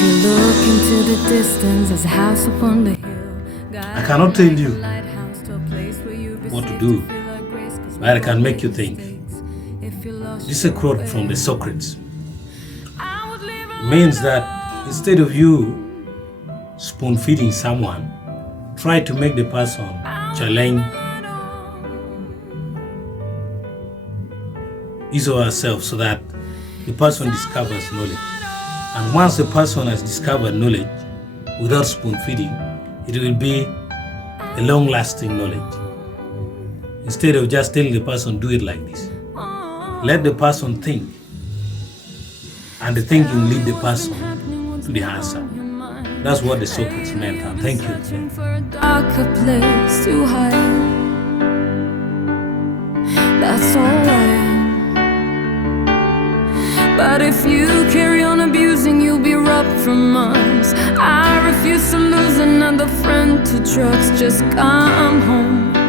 you look into the distance, there's a house upon the hill. I cannot tell you what to do, but I can make you think. This is a quote from the Socrates. It means that instead of you spoon feeding someone, try to make the person challenge his or herself so that the person discovers knowledge. And once the person has discovered knowledge without spoon feeding, it will be a long-lasting knowledge. Instead of just telling the person, do it like this, let the person think, and the thinking lead the person to the answer. That's what the Socrates meant, and thank you. For a darker place to hide. That's alright. But if you carry on abusing, you'll be robbed from us. I refuse to lose another friend to drugs. Just come home.